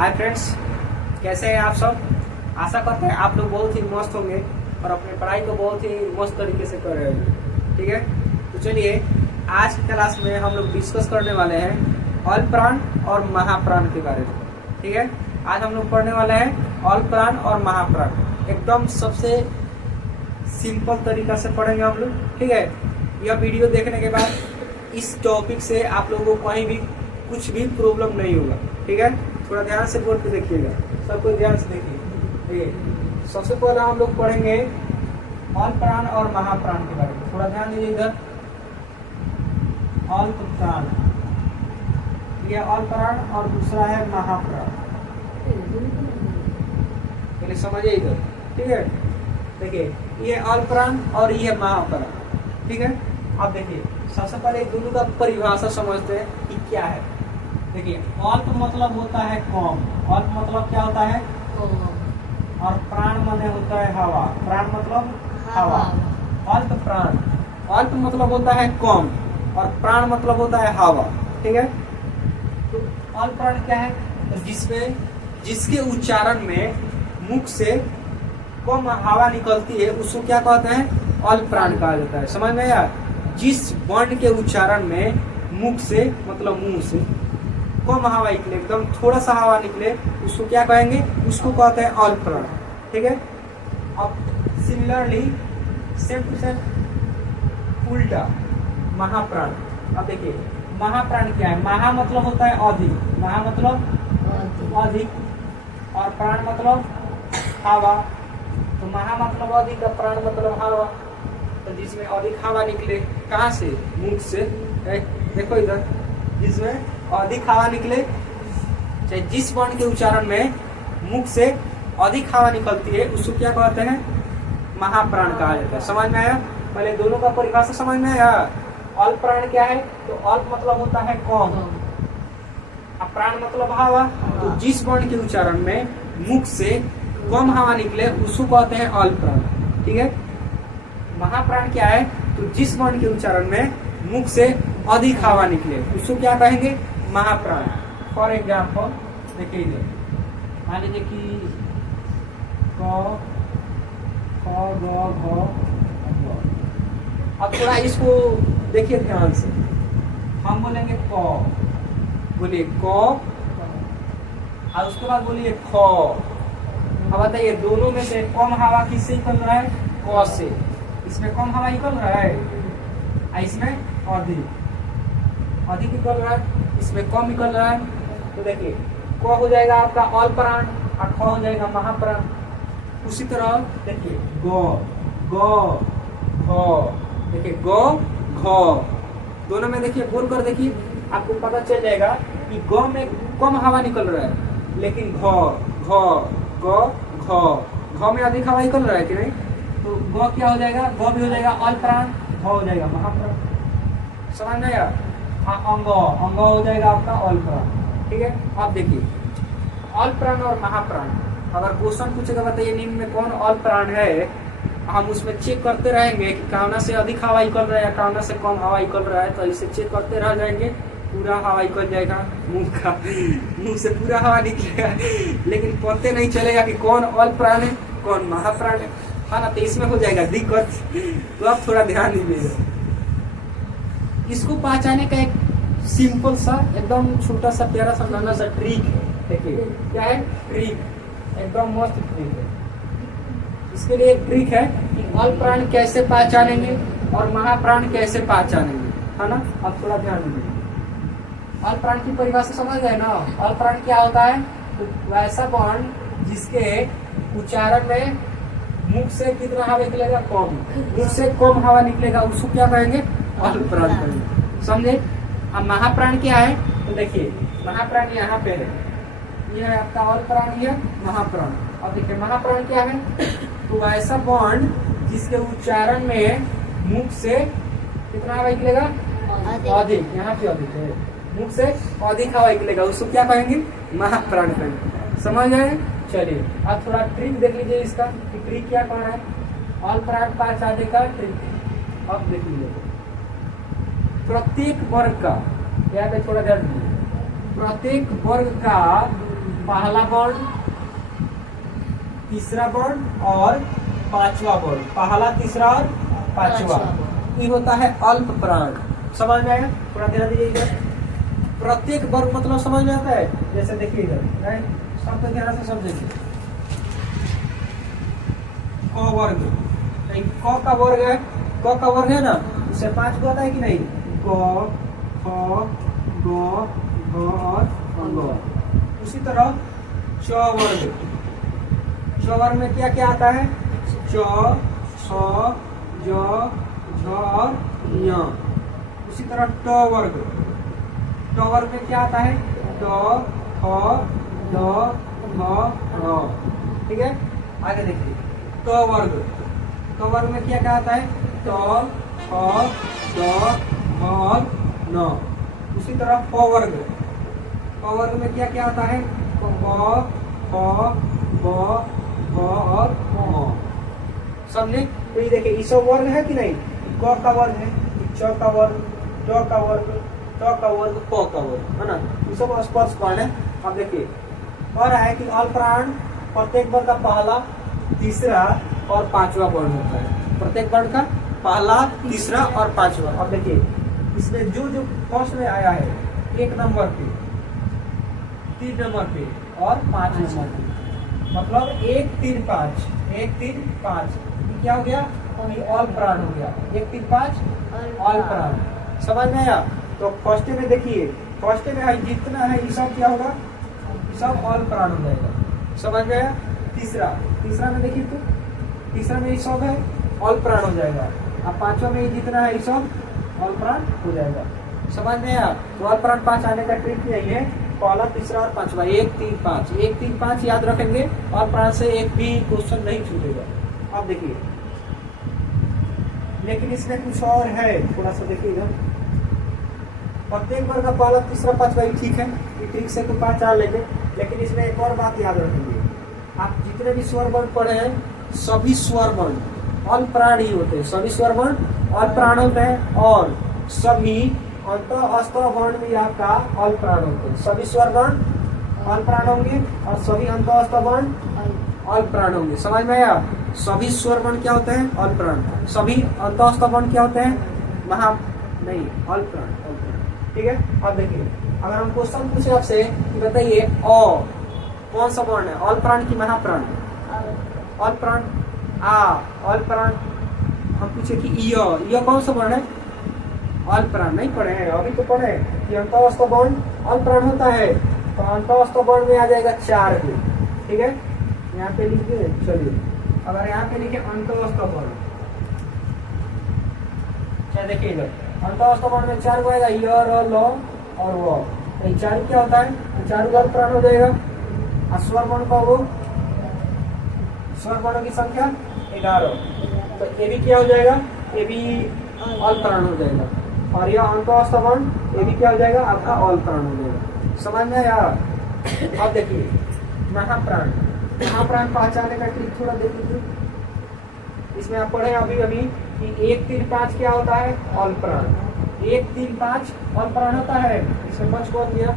Hi friends, कैसे हैं आप सब। आशा करते हैं आप लोग बहुत ही मस्त होंगे और अपनी पढ़ाई को बहुत ही मस्त तरीके से कर रहे होंगे। ठीक है, तो चलिए आज की क्लास में हम लोग डिस्कस करने वाले हैं अल प्राण और महाप्राण के बारे में। ठीक है, आज हम लोग पढ़ने वाले हैं अल प्राण और महाप्राण। एकदम सबसे सिंपल तरीका से पढ़ेंगे हम लोग। ठीक है, यह वीडियो देखने के बाद इस टॉपिक से आप लोगों को कहीं भी कुछ भी प्रॉब्लम नहीं होगा। ठीक है, थोड़ा ध्यान से बोल के देखिएगा, सब कुछ ध्यान से देखिए। सबसे पहले हम लोग पढ़ेंगे अल प्राण और महाप्राण के बारे में। थोड़ा ध्यान दीजिए इधर। अल प्राण, ये अल प्राण और दूसरा है महाप्राण। पहले समझिए इधर। ठीक है, देखिए ये अल प्राण और ये महाप्राण। ठीक है, अब देखिए सबसे पहले दोनों का परिभाषा समझते हैं कि क्या है। देखिए अल्प मतलब होता है कम, अल्प मतलब क्या होता है और प्राण माने होता है हवा, प्राण मतलब हवा। अल्प प्राण, अल्प मतलब होता है कम और प्राण मतलब होता है हवा। ठीक है, तो अल्प प्राण क्या है, तो जिसके उच्चारण में मुख से कम हवा निकलती है उसको क्या कहते हैं, अल्प प्राण कहा जाता है। समझ में आया। जिस वर्ण के उच्चारण में मुख से मतलब मुंह से कम हवा निकले, एकदम थोड़ा सा हवा निकले, उसको क्या कहेंगे, उसको कहते हैं अल्प प्राण। ठीक है, अब सिमिलरली सेम टू सेम उल्टा महाप्राण। अब देखिए महाप्राण क्या है, महा मतलब होता है अधिक, महा मतलब अधिक और प्राण मतलब हवा। तो महा मतलब अधिक और प्राण मतलब हवा। तो जिसमें अधिक हवा निकले, कहाँ से, मुख से। देखो इधर, जिसमें अधिक हवा निकले, चाहे जिस वर्ण के उच्चारण में मुख से अधिक हवा निकलती है उसको क्या कहते हैं, महाप्राण कहा जाता है। समझ में आया। पहले दोनों का परिभाषा समझ में आया। अल्प प्राण क्या है, तो अल्प मतलब होता है कम, प्राण मतलब हवा। तो जिस वर्ण के उच्चारण में मुख से कम हवा निकले उसको कहते हैं अल्प प्राण। ठीक है, महाप्राण क्या है, तो जिस वर्ण के उच्चारण में मुख से अधिक हवा निकले उसको क्या कहेंगे, महाप्राण। फॉर एग्जाम्पल देखिए इधर, मान लीजिए कि क, ख, ग, घ। अब थोड़ा इसको देखिए ध्यान से। हम बोलेंगे क, बोलिए क, और उसके बाद बोलिए ख। अब बताइए दोनों में से कम हवा किससे निकल रहा है, क से। इसमें कम हवा निकल रहा है और इसमें अधिक निकल रहा है, इसमें कम निकल रहा है। तो देखिए क हो जाएगा आपका अल्प प्राण और ख हो जाएगा महाप्राण। उसी तरह देखिए ग, ग, घ। देखिए ग, घ, दोनों में देखिए बोल कर देखिए, आपको पता चल जाएगा कि ग में कम हवा निकल रहा है, लेकिन घ, घ, ग, घ में अधिक हवा निकल रहा है कि नहीं। तो ग क्या हो जाएगा, ग भी हो जाएगा अल्प प्राण, घ हो जाएगा महाप्राण। समझ में आया। अंग, अंग हो जाएगा आपका अल्प प्राण। ठीक है, अब देखिए अल्प प्राण और महाप्राण। अगर क्वेश्चन पूछेगा बताइए निम्न में कौन अल्प प्राण है, हम उसमें चेक करते रहेंगे कि कामना से अधिक हवा निकल रहा है, कामना से कम हवा निकल रहा है। तो इसे चेक करते रह जाएंगे, पूरा हवा निकल जाएगा मुंह से पूरा हवा निकलेगा, लेकिन पता नहीं चलेगा कि कौन अल्प प्राण है कौन महाप्राण है ना। तो इसमें हो जाएगा दिक्कत। तो आप थोड़ा ध्यान दीजिएगा। इसको पहचाने का एक सिंपल सा एकदम छोटा सा प्यारा सा नाना सा ट्रिक है। देखिए क्या है, ट्रिक, एकदम मस्त ट्रिक है। इसके लिए एक ट्रिक है कि अल्प प्राण कैसे पहचानेंगे और महाप्राण कैसे पहचानेंगे, है ना। अब थोड़ा ध्यान दीजिए। अल्प प्राण की परिभाषा समझ गए ना। अल्प प्राण क्या होता है, तो वैसा वर्ण जिसके उच्चारण में मुख से कितना हवा निकलेगा, कम, मुख से कम हवा निकलेगा उसको क्या कहेंगे, अल्प प्राण कहेंगे। समझे। अब महाप्राण क्या है, तो देखिए महाप्राण यहाँ पे है, यह है आपका अल्प प्राण, यह महाप्राण। अब देखिए महाप्राण क्या है, तो ऐसा वर्ण जिसके उच्चारण में मुख से कितना हवा निकलेगा, अधिक, यहाँ पे अधिक है, मुख से अधिक हवा निकलेगा उसको क्या कहेंगे, महाप्राण कहेंगे। समझ आए। चलिए अब थोड़ा ट्रिक देख लीजिए इसका, कि ट्रिक क्या कह रहा है, अल्प प्राण पहचाने का ट्रिक। अब देख लीजिए प्रत्येक वर्ग का, यहाँ पे थोड़ा ध्यान दीजिए, प्रत्येक वर्ग का पहला वर्ण, तीसरा वर्ण और पांचवा वर्ण। पहला, तीसरा और पांचवा, ये होता है अल्प प्राण। समझ में आया? थोड़ा ध्यान दीजिए इधर। प्रत्येक वर्ग मतलब समझ में आता है? जैसे देखिए इधर सब ध्यान से समझेंगे। क वर्ग, क का वर्ग है, क का वर्ग है ना, इससे 5 को आता है कि नहीं? क, ख, ग, घ और ङ। उसी तरह च वर्ग, च वर्ग में क्या क्या आता है? च, छ, ज, झ और ञ। उसी तरह ट वर्ग, ट वर्ग में क्या आता है? ट, ठ, ड, ढ, ढ़। ठीक है, आगे देखिए। ट वर्ग, ट वर्ग में क्या क्या आता है? ट, ठ, ड, ढ और न। उसी तरह प वर्ग, प वर्ग में क्या क्या आता है? क, ख, ग, घ और म। समझे? तो ये देखिए, ये सब वर्ग है कि नहीं? क का वर्ग है, च का वर्ग, ट का वर्ग, ट का वर्ग, प का वर्ग, है ना? ये सब स्पर्श वर्ण है। अब देखिए कह रहा है कि अल्पप्राण प्रत्येक वर्ग का पहला, तीसरा और पांचवा वर्ण होता है। प्रत्येक वर्ण का पहला, तीसरा और पांचवा। अब देखिए इसमें जो जो फर्स्ट में आया है 1 नंबर पे, 3 नंबर पे और 5 नंबर पे, मतलब 1, 3, 5, 1, 3, 5, ये क्या हो गया? ये ऑल प्राण हो गया। 1, 3, 5 ऑल प्राण। समझ में आया? तो फर्स्ट में देखिए, फर्स्ट में जितना है ये सब क्या होगा? ये सब ऑल प्राण हो जाएगा। समझ में आया? तीसरा, तीसरा में देखिए, तो तीसरा में ये सब है ऑल प्राण हो जाएगा। अब पांचवा में जितना है ये सब ऑल प्राण हो जाएगा। समझ में आया? तो ऑल प्राण 5 आने का ट्रिक यही है, पहला, तीसरा और पांचवा। 1, 3, 5, 1, 3, 5 याद रखेंगे और प्राण से एक भी क्वेश्चन नहीं छूटेगा। अब देखिए, लेकिन इसमें कुछ और है, थोड़ा सा देखिए इधर। प्रत्येक वर्ग का पहला, तीसरा, पांचवा ही ठीक है, ये ठीक से तो 5 आ लेंगे। लेकिन इसमें एक और बात याद रखेंगे, आप जितने भी स्वर वर्ण पढ़े हैं सभी स्वर वर्ण ऑल प्राण ही होते हैं। सभी स्वर वर्ण ऑल प्राण होते हैं और सभी अंत अस्त वर्ण भी आपका ऑल प्राण होते हैं। सभी स्वर वर्ण ऑल प्राण होंगे और सभी अंत अस्त वर्ण ऑल प्राण होंगे। समझ में आया? सभी स्वर वर्ण क्या होते हैं? ऑल प्राण। सभी अंत अस्त वर्ण क्या होते हैं? नहीं, ऑल प्राण, ऑल प्राण। ठीक है, अब देखिए, अगर हम क्वेश्चन पूछे आपसे कि बताइए अ कौन सा वर्ण है? ऑल प्राण की महाप्राण? ऑल प्राण। आ ऑल प्राण। हम पूछे कि य कौन सा वर्ण है? ऑल प्राण। नहीं पढ़े हैं? अभी तो पढ़े कि अंतःस्थ वर्ण ऑल प्राण होता है। तो अंतःस्थ वर्ण में आ जाएगा 4 के। ठीक है, यहाँ पे लिखिए। चलिए, अगर यहाँ पे लिखे अंतःस्थ वर्ण, क्या देखिए इधर, अंतःस्थ वर्ण में 4 को आएगा, य, र, ल और व। ये 4 क्या होता है? 4 ऑल प्राण हो जाएगा। और स्वर वर्ण का वो स्वर वर्णों की संख्या 11। तो ये भी क्या हो जाएगा? ये भी ऑल प्राण हो जाएगा। और यह अंतःस्थ वर्ण ये भी क्या हो जाएगा? आपका ऑल प्राण हो जाएगा। समझ में आया? अब देखिए महाप्राण, महाप्राण पहचानने का ट्रिक थोड़ा देख लीजिए। इसमें आप पढ़े अभी अभी कि 1, 3, 5 क्या होता है? ऑल प्राण। 1, 3, 5 ऑल प्राण होता है। इसमें 5 कौन दिया?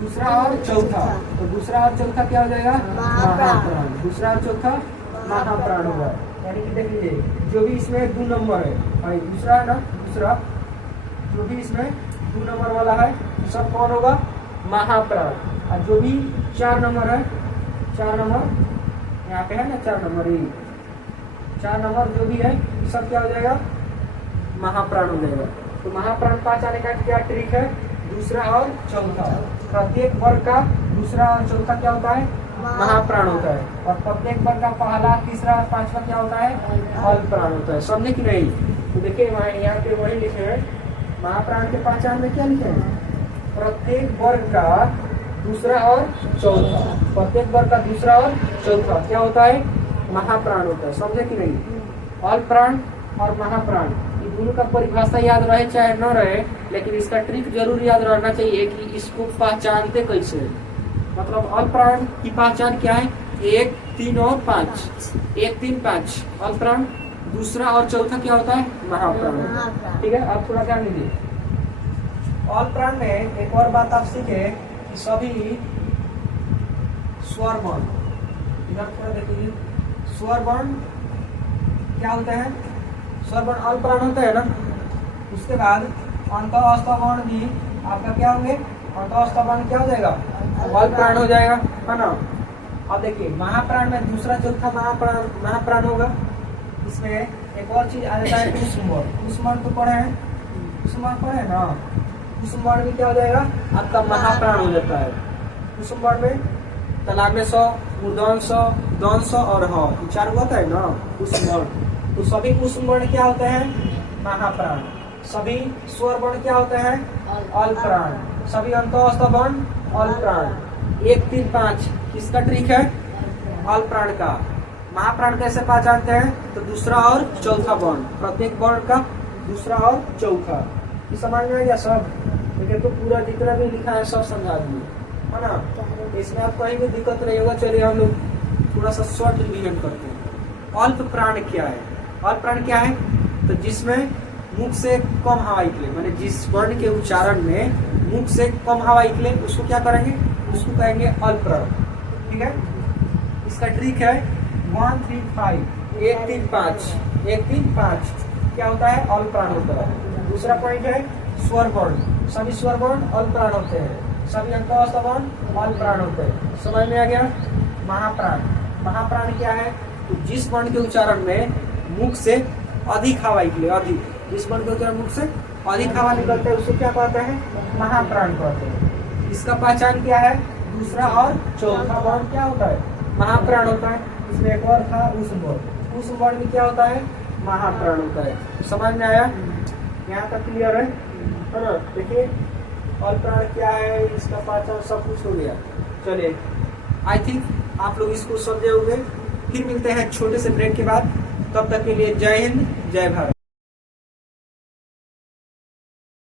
दूसरा और चौथा। तो दूसरा और चौथा क्या हो जाएगा? महाप्राण। दूसरा और चौथा महाप्राण होगा। यानी कि देख लीजिए, जो भी इसमें 2 नंबर है, भाई दूसरा है ना, दूसरा जो भी इसमें 2 नंबर वाला है सब कौन होगा? महाप्राण। और जो भी 4 नंबर है, 4 नंबर यहाँ पे है ना, 4 नंबर, ये 4 नंबर जो भी है सब क्या हो जाएगा? महाप्राण हो जाएगा। तो महाप्राण 5 आने का क्या ट्रिक है? दूसरा और चौथा। प्रत्येक वर्ग का दूसरा और चौथा क्या होता है? महाप्राण होता है। और प्रत्येक वर्ग का पहला, तीसरा और पांचवा क्या होता है? ऑल प्राण होता है। समझे कि नहीं? तो देखिए यहाँ पे वही लिखे हैं, महाप्राण के पहचान में क्या लिखे हैं? प्रत्येक वर्ग का दूसरा और चौथा। प्रत्येक वर्ग का दूसरा और चौथा क्या होता है? महाप्राण होता है। समझे कि नहीं? ऑल प्राण और महाप्राण ये दोनों का परिभाषा याद रहे चाहे न रहे, लेकिन इसका ट्रिक जरूर याद रहना चाहिए कि इसको पहचानते कैसे। मतलब ऑल प्राण की पहचान क्या है? 1, 3 और 5। 1, 3, 5 ऑल प्राण। दूसरा और चौथा क्या होता है? महाप्राण। ठीक है, अब थोड़ा ध्यान दीजिए। ऑल प्राण में एक और बात आप सीखे कि सभी स्वर वर्ण, इधर थोड़ा देखिए, स्वर वर्ण क्या होता है, स्वर वर्ण अल्प प्राण होता है ना। उसके बाद अंतःस्थ वर्ण भी आपका क्या होंगे, अंतःस्थ वर्ण क्या हो जाएगा, अल्प प्राण हो जाएगा, है ना। अब देखिए महाप्राण में दूसरा चौथा महाप्राण होगा। इसमें एक और चीज आ जाता है ऊष्म वर्ण। ऊष्म वर्ण तो पढ़े हैं, ऊष्म वर्ण पढ़े ना, ऊष्म वर्ण भी क्या हो जाएगा आपका महाप्राण हो जाता है। ऊष्म वर्ण में तलाग्नस, मूर्धन्स, दंश और ह, ये चार होता है ना ऊष्म वर्ण। तो सभी ऊष्म वर्ण क्या होते हैं, महाप्राण। सभी स्वर वर्ण क्या होते हैं, अल्प प्राण। सभी अंतःस्थ वर्ण अल्प प्राण। 1, 3, 5 किसका ट्रिक है, अल्प प्राण का। महाप्राण कैसे पहचानते हैं, तो दूसरा और चौथा वर्ण, प्रत्येक वर्ण का दूसरा और चौथा। ये समझ में आ गया सब, देखिए तो पूरा जितना भी लिखा है सब समझा दिए, है ना। इसमें आप कहीं भी दिक्कत नहीं होगा। चलिए हम लोग थोड़ा सा शॉर्ट रिवीजन करते हैं। अल्प प्राण क्या है, अल्प प्राण क्या है, तो जिसमें मुख से कम हवा निकले, माने जिस वर्ण के उच्चारण में मुख से कम हवा निकले उसको क्या करेंगे, उसको कहेंगे अल्प प्राण। ठीक है, इसका ट्रिक है 1, 3, 5, 1, 3, 5, 1, 3, 5 क्या होता है, अल्प प्राण होता है। दूसरा पॉइंट है स्वर वर्ण। सभी स्वर वर्ण अल्प प्राण होते हैं, सभी अंतःस्थ वर्ण अल्प प्राण होते हैं। समझ में आ गया। महाप्राण, महाप्राण क्या है, तो जिस वर्ण के उच्चारण में मुख से अधिक हवा निकले, अधिक, जिस वर्ण के उच्चारण मुख से अधिक हवा निकलते हैं उसको क्या कहते हैं, महाप्राण कहते हैं। इसका पहचान क्या है, दूसरा और चौथा वर्ण क्या होता है, महाप्राण होता है। इसमें एक और था ऊष्म वर्ण। ऊष्म वर्ण में क्या होता है, महाप्राण होता है। समझ में आया, यहाँ तक क्लियर है ना। देखिए अल्प प्राण क्या है, इसका पहचान सब कुछ हो गया। चलिए आई थिंक आप लोग इसको समझे होंगे। फिर मिलते हैं छोटे से ब्रेक के बाद, तब तक के लिए जय हिंद, जय भारत।